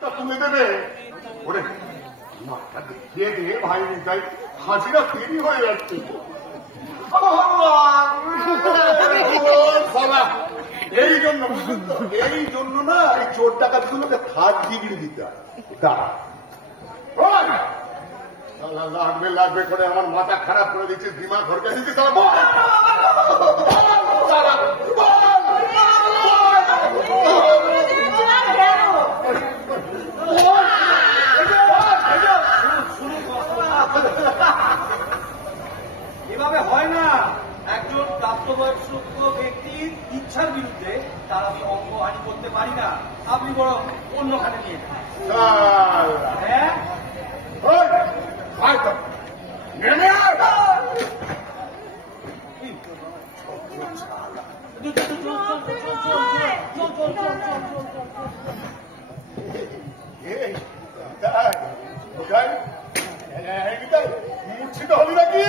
তুলে দেবে ওরে মাথা দেখিয়ে দিয়ে ভাই তাই হাজিরা দেরি হয়ে যাচ্ছে। এই জন্য না এই চোর ডাকাত গুলোকে থার্ড ডিগ্রি দিতে হয়। লাগবে লাগবে করে আমার মাথা খারাপ করে দিচ্ছে, দিমাগ ঘরকে দিচ্ছে। এভাবে হয় না। একজন প্রাপ্তবয়স্ক ব্যক্তির ইচ্ছার বিরুদ্ধে তার আমি অঙ্গহানি করতে পারি না। আপনি বরং অন্যখানে নিয়ে যান। হ্যাঁ মূর্ছিত হলি নাকি?